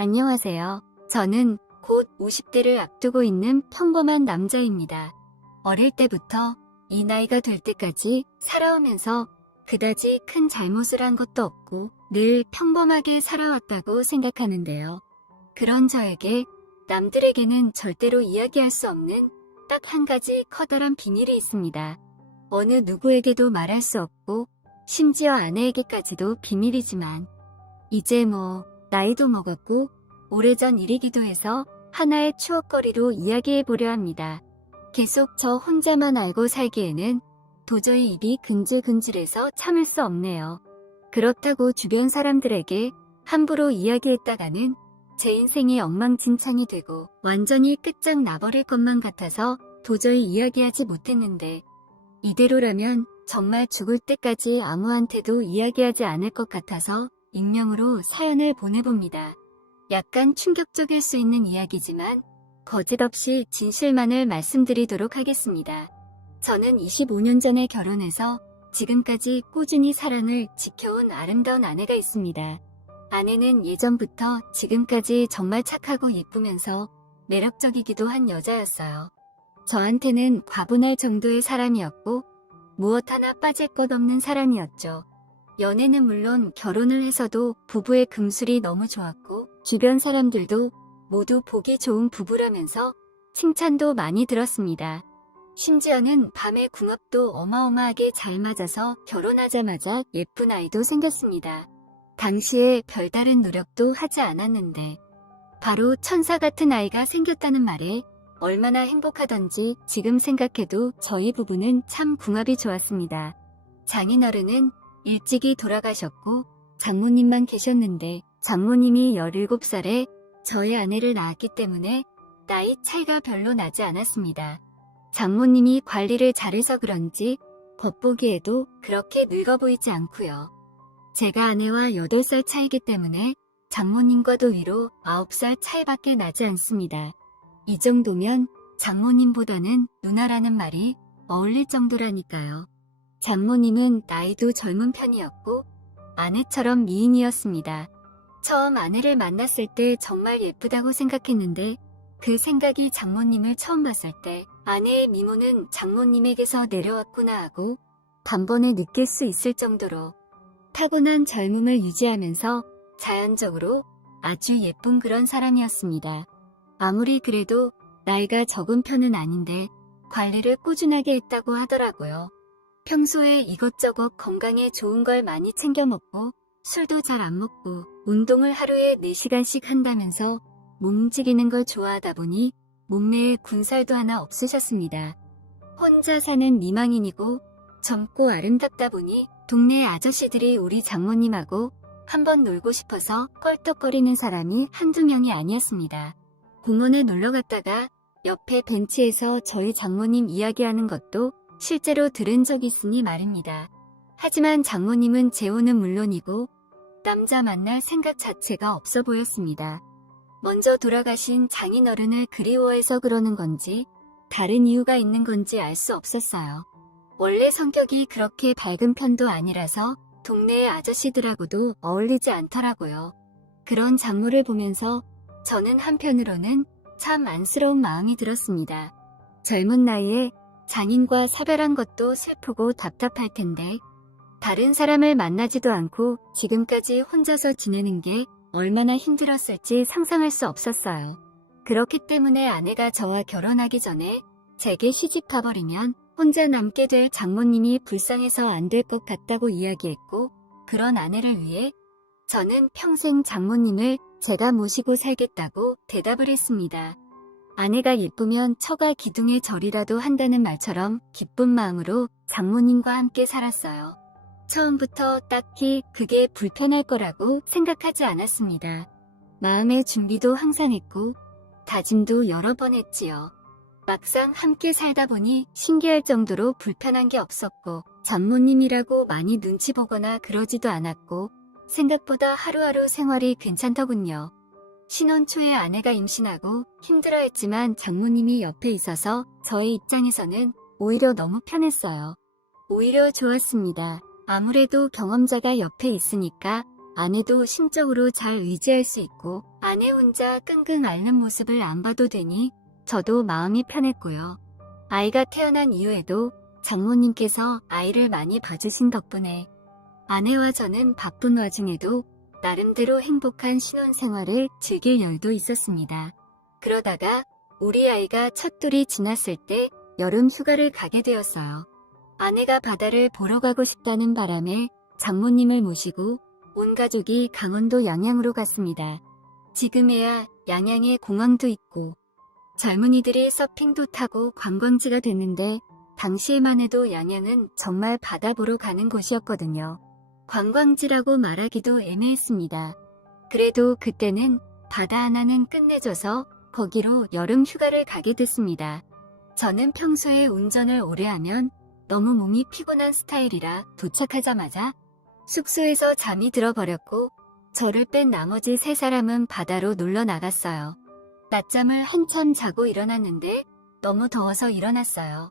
안녕하세요. 저는 곧 50대를 앞두고 있는 평범한 남자입니다. 어릴 때부터 이 나이가 될 때까지 살아오면서 그다지 큰 잘못을 한 것도 없고 늘 평범하게 살아왔다고 생각하는데요. 그런 저에게 남들에게는 절대로 이야기할 수 없는 딱 한 가지 커다란 비밀이 있습니다. 어느 누구에게도 말할 수 없고 심지어 아내에게까지도 비밀이지만 이제 나이도 먹었고 오래전 일이기도 해서 하나의 추억거리로 이야기해보려 합니다. 계속 저 혼자만 알고 살기에는 도저히 입이 근질근질해서 참을 수 없네요. 그렇다고 주변 사람들에게 함부로 이야기했다가는 제 인생이 엉망진창이 되고 완전히 끝장나버릴 것만 같아서 도저히 이야기하지 못했는데 이대로라면 정말 죽을 때까지 아무한테도 이야기하지 않을 것 같아서 익명으로 사연을 보내봅니다. 약간 충격적일 수 있는 이야기지만 거짓없이 진실만을 말씀드리도록 하겠습니다. 저는 25년 전에 결혼해서 지금까지 꾸준히 사랑을 지켜온 아름다운 아내가 있습니다. 아내는 예전부터 지금까지 정말 착하고 예쁘면서 매력적이기도 한 여자였어요. 저한테는 과분할 정도의 사람이었고 무엇 하나 빠질 것 없는 사람이었죠. 연애는 물론 결혼을 해서도 부부의 금술이 너무 좋았고 주변 사람들도 모두 보기 좋은 부부라면서 칭찬도 많이 들었습니다. 심지어는 밤의 궁합도 어마어마하게 잘 맞아서 결혼하자마자 예쁜 아이도 생겼습니다. 당시에 별다른 노력도 하지 않았는데 바로 천사 같은 아이가 생겼다는 말에 얼마나 행복하던지 지금 생각해도 저희 부부는 참 궁합이 좋았습니다. 장인어른은 일찍이 돌아가셨고 장모님만 계셨는데 장모님이 17살에 저의 아내를 낳았기 때문에 나이 차이가 별로 나지 않았습니다. 장모님이 관리를 잘해서 그런지 겉보기에도 그렇게 늙어 보이지 않고요. 제가 아내와 8살 차이기 때문에 장모님과도 위로 9살 차이밖에 나지 않습니다. 이 정도면 장모님보다는 누나라는 말이 어울릴 정도라니까요. 장모님은 나이도 젊은 편이었고 아내처럼 미인이었습니다. 처음 아내를 만났을 때 정말 예쁘다고 생각했는데 그 생각이 장모님을 처음 봤을 때 아내의 미모는 장모님에게서 내려왔구나 하고 단번에 느낄 수 있을 정도로 타고난 젊음을 유지하면서 자연적으로 아주 예쁜 그런 사람이었습니다. 아무리 그래도 나이가 적은 편은 아닌데 관리를 꾸준하게 했다고 하더라고요. 평소에 이것저것 건강에 좋은 걸 많이 챙겨 먹고 술도 잘 안 먹고 운동을 하루에 4시간씩 한다면서 몸 움직이는 걸 좋아하다 보니 몸매에 군살도 하나 없으셨습니다. 혼자 사는 미망인이고 젊고 아름답다 보니 동네 아저씨들이 우리 장모님하고 한번 놀고 싶어서 껄떡거리는 사람이 한두 명이 아니었습니다. 공원에 놀러 갔다가 옆에 벤치에서 저희 장모님 이야기하는 것도 실제로 들은 적이 있으니 말입니다. 하지만 장모님은 재혼은 물론이고 남자 만날 생각 자체가 없어 보였습니다. 먼저 돌아가신 장인어른을 그리워해서 그러는 건지 다른 이유가 있는 건지 알 수 없었어요. 원래 성격이 그렇게 밝은 편도 아니라서 동네의 아저씨들하고도 어울리지 않더라고요. 그런 장모를 보면서 저는 한편으로는 참 안쓰러운 마음이 들었습니다. 젊은 나이에 장인과 사별한 것도 슬프고 답답할 텐데 다른 사람을 만나지도 않고 지금까지 혼자서 지내는 게 얼마나 힘들었을지 상상할 수 없었어요. 그렇기 때문에 아내가 저와 결혼하기 전에 제게 시집 가버리면 혼자 남게 될 장모님이 불쌍해서 안 될 것 같다고 이야기했고 그런 아내를 위해 저는 평생 장모님을 제가 모시고 살겠다고 대답을 했습니다. 아내가 예쁘면 처가 기둥의 절이라도 한다는 말처럼 기쁜 마음으로 장모님과 함께 살았어요. 처음부터 딱히 그게 불편할 거라고 생각하지 않았습니다. 마음의 준비도 항상 했고 다짐도 여러 번 했지요. 막상 함께 살다 보니 신기할 정도로 불편한 게 없었고 장모님이라고 많이 눈치 보거나 그러지도 않았고 생각보다 하루하루 생활이 괜찮더군요. 신혼 초에 아내가 임신하고 힘들어했지만 장모님이 옆에 있어서 저의 입장에서는 오히려 너무 편했어요. 오히려 좋았습니다. 아무래도 경험자가 옆에 있으니까 아내도 심적으로 잘 의지할 수 있고 아내 혼자 끙끙 앓는 모습을 안 봐도 되니 저도 마음이 편했고요. 아이가 태어난 이후에도 장모님께서 아이를 많이 봐주신 덕분에 아내와 저는 바쁜 와중에도 나름대로 행복한 신혼생활을 즐길 여유도 있었습니다. 그러다가 우리 아이가 첫돌이 지났을 때 여름 휴가를 가게 되었어요. 아내가 바다를 보러 가고 싶다는 바람에 장모님을 모시고 온 가족이 강원도 양양으로 갔습니다. 지금에야 양양에 공항도 있고 젊은이들이 서핑도 타고 관광지가 됐는데 당시에만 해도 양양은 정말 바다 보러 가는 곳이었거든요. 관광지라고 말하기도 애매했습니다. 그래도 그때는 바다 하나는 끝내줘서 거기로 여름 휴가를 가게 됐습니다. 저는 평소에 운전을 오래 하면 너무 몸이 피곤한 스타일이라 도착하자마자 숙소에서 잠이 들어버렸고 저를 뺀 나머지 3사람은 바다로 놀러 나갔어요. 낮잠을 한참 자고 일어났는데 너무 더워서 일어났어요.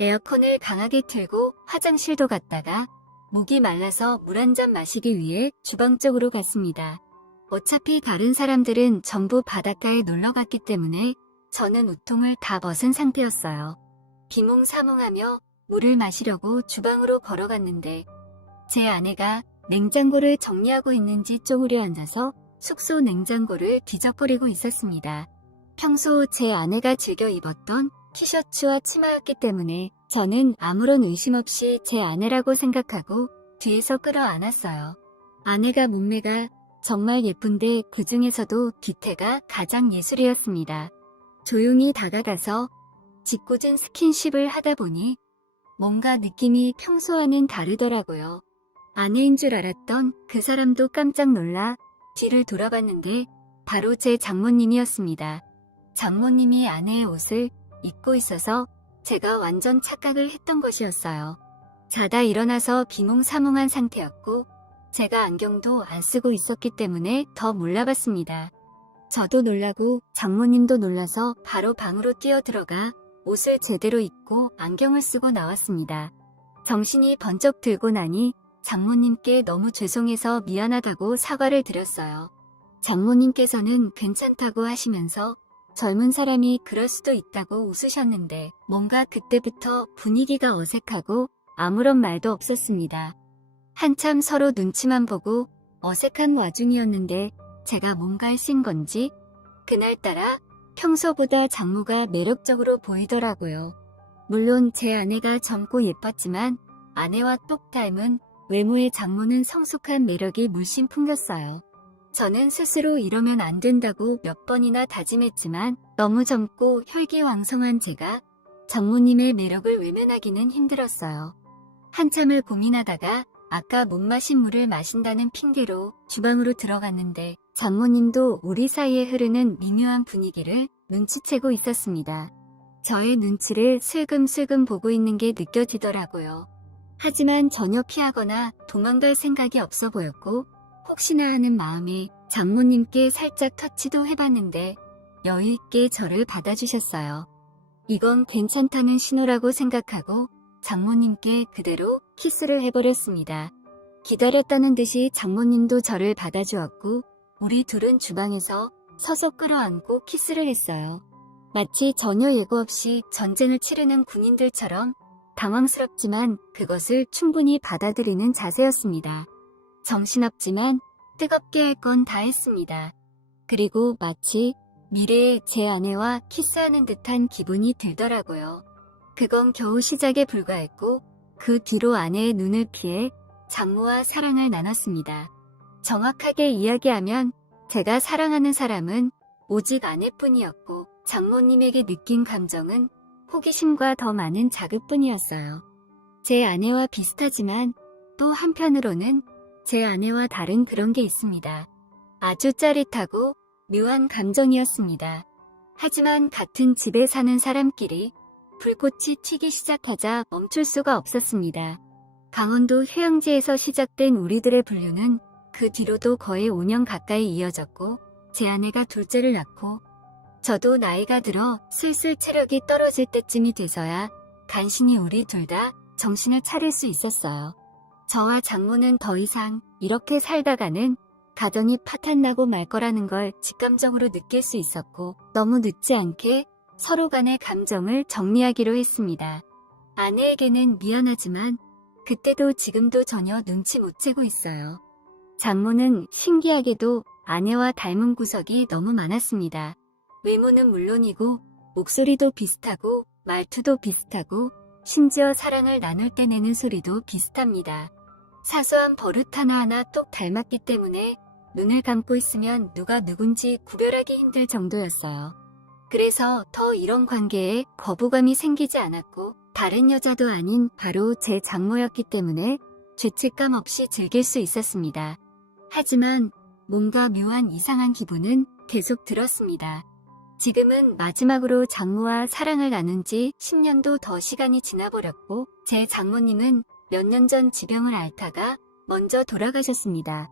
에어컨을 강하게 틀고 화장실도 갔다가 목이 말라서 물 한 잔 마시기 위해 주방 쪽으로 갔습니다. 어차피 다른 사람들은 전부 바닷가에 놀러 갔기 때문에 저는 우통을 다 벗은 상태였어요. 비몽사몽하며 물을 마시려고 주방으로 걸어갔는데 제 아내가 냉장고를 정리하고 있는지 쪼그려 앉아서 숙소 냉장고를 뒤적거리고 있었습니다. 평소 제 아내가 즐겨 입었던 티셔츠와 치마였기 때문에 저는 아무런 의심 없이 제 아내라고 생각하고 뒤에서 끌어안았어요. 아내가 몸매가 정말 예쁜데 그 중에서도 뒤태가 가장 예술이었습니다. 조용히 다가가서 짓궂은 스킨십을 하다 보니 뭔가 느낌이 평소와는 다르더라고요. 아내인 줄 알았던 그 사람도 깜짝 놀라 뒤를 돌아봤는데 바로 제 장모님이었습니다. 장모님이 아내의 옷을 입고 있어서 제가 완전 착각을 했던 것이었어요. 자다 일어나서 비몽사몽한 상태였고 제가 안경도 안 쓰고 있었기 때문에 더 몰라봤습니다. 저도 놀라고 장모님도 놀라서 바로 방으로 뛰어들어가 옷을 제대로 입고 안경을 쓰고 나왔습니다. 정신이 번쩍 들고 나니 장모님께 너무 죄송해서 미안하다고 사과를 드렸어요. 장모님께서는 괜찮다고 하시면서 젊은 사람이 그럴 수도 있다고 웃으셨는데 뭔가 그때부터 분위기가 어색하고 아무런 말도 없었습니다. 한참 서로 눈치만 보고 어색한 와중이었는데 제가 뭔가를 쓴 건지 그날따라 평소보다 장모가 매력적으로 보이더라고요. 물론 제 아내가 젊고 예뻤지만 아내와 똑 닮은 외모의 장모는 성숙한 매력이 물씬 풍겼어요. 저는 스스로 이러면 안 된다고 몇 번이나 다짐했지만 너무 젊고 혈기왕성한 제가 장모님의 매력을 외면하기는 힘들었어요. 한참을 고민하다가 아까 못 마신 물을 마신다는 핑계로 주방으로 들어갔는데 장모님도 우리 사이에 흐르는 미묘한 분위기를 눈치채고 있었습니다. 저의 눈치를 슬금슬금 보고 있는 게 느껴지더라고요. 하지만 전혀 피하거나 도망갈 생각이 없어 보였고 혹시나 하는 마음에 장모님께 살짝 터치도 해봤는데 여유있게 저를 받아주셨어요. 이건 괜찮다는 신호라고 생각하고 장모님께 그대로 키스를 해버렸습니다. 기다렸다는 듯이 장모님도 저를 받아주었고 우리 둘은 주방에서 서서 끌어안고 키스를 했어요. 마치 전혀 예고 없이 전쟁을 치르는 군인들처럼 당황스럽지만 그것을 충분히 받아들이는 자세였습니다. 정신없지만 뜨겁게 할 건 다 했습니다. 그리고 마치 미래의 제 아내와 키스하는 듯한 기분이 들더라고요. 그건 겨우 시작에 불과했고 그 뒤로 아내의 눈을 피해 장모와 사랑을 나눴습니다. 정확하게 이야기하면 제가 사랑하는 사람은 오직 아내뿐이었고 장모님에게 느낀 감정은 호기심과 더 많은 자극뿐이었어요. 제 아내와 비슷하지만 또 한편으로는 제 아내와 다른 그런 게 있습니다. 아주 짜릿하고 묘한 감정이었습니다. 하지만 같은 집에 사는 사람끼리 불꽃이 튀기 시작하자 멈출 수가 없었습니다. 강원도 휴양지에서 시작된 우리들의 분류는 그 뒤로도 거의 5년 가까이 이어졌고 제 아내가 둘째를 낳고 저도 나이가 들어 슬슬 체력이 떨어질 때쯤이 돼서야 간신히 우리 둘 다 정신을 차릴 수 있었어요. 저와 장모는 더 이상 이렇게 살다가는 가정이 파탄나고 말 거라는 걸 직감적으로 느낄 수 있었고 너무 늦지 않게 서로 간의 감정을 정리하기로 했습니다. 아내에게는 미안하지만 그때도 지금도 전혀 눈치 못 채고 있어요. 장모는 신기하게도 아내와 닮은 구석이 너무 많았습니다. 외모는 물론이고 목소리도 비슷하고 말투도 비슷하고 심지어 사랑을 나눌 때 내는 소리도 비슷합니다. 사소한 버릇 하나하나 똑 닮았기 때문에 눈을 감고 있으면 누가 누군지 구별하기 힘들 정도였어요. 그래서 더 이런 관계에 거부감이 생기지 않았고 다른 여자도 아닌 바로 제 장모였기 때문에 죄책감 없이 즐길 수 있었습니다. 하지만 뭔가 묘한 이상한 기분은 계속 들었습니다. 지금은 마지막으로 장모와 사랑을 나눈 지 10년도 더 시간이 지나버렸고 제 장모님은 몇 년 전 지병을 앓다가 먼저 돌아가셨습니다.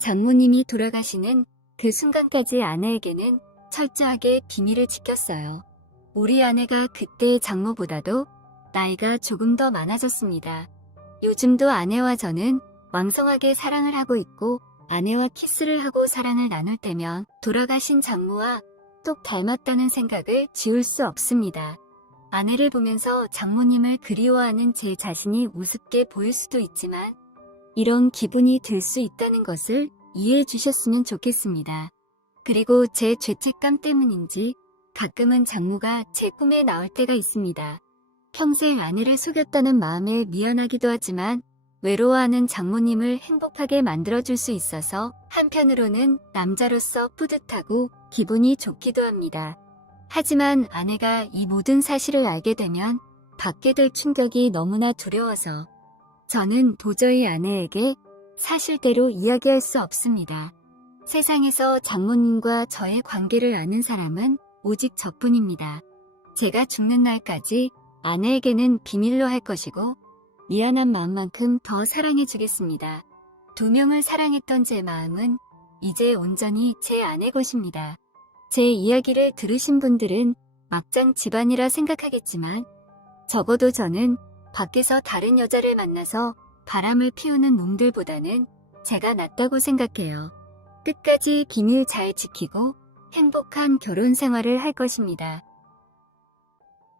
장모님이 돌아가시는 그 순간까지 아내에게는 철저하게 비밀을 지켰어요. 우리 아내가 그때의 장모보다도 나이가 조금 더 많아졌습니다. 요즘도 아내와 저는 왕성하게 사랑을 하고 있고 아내와 키스를 하고 사랑을 나눌 때면 돌아가신 장모와 똑 닮았다는 생각을 지울 수 없습니다. 아내를 보면서 장모님을 그리워하는 제 자신이 우습게 보일 수도 있지만 이런 기분이 들 수 있다는 것을 이해해 주셨으면 좋겠습니다. 그리고 제 죄책감 때문인지 가끔은 장모가 제 꿈에 나올 때가 있습니다. 평생 아내를 속였다는 마음에 미안하기도 하지만 외로워하는 장모님을 행복하게 만들어줄 수 있어서 한편으로는 남자로서 뿌듯하고 기분이 좋기도 합니다. 하지만 아내가 이 모든 사실을 알게 되면 받게 될 충격이 너무나 두려워서 저는 도저히 아내에게 사실대로 이야기할 수 없습니다. 세상에서 장모님과 저의 관계를 아는 사람은 오직 저뿐입니다. 제가 죽는 날까지 아내에게는 비밀로 할 것이고 미안한 마음만큼 더 사랑해주겠습니다. 2명을 사랑했던 제 마음은 이제 온전히 제 아내 것입니다. 제 이야기를 들으신 분들은 막장 집안이라 생각하겠지만 적어도 저는 밖에서 다른 여자를 만나서 바람을 피우는 놈들보다는 제가 낫다고 생각해요. 끝까지 비밀 잘 지키고 행복한 결혼 생활을 할 것입니다.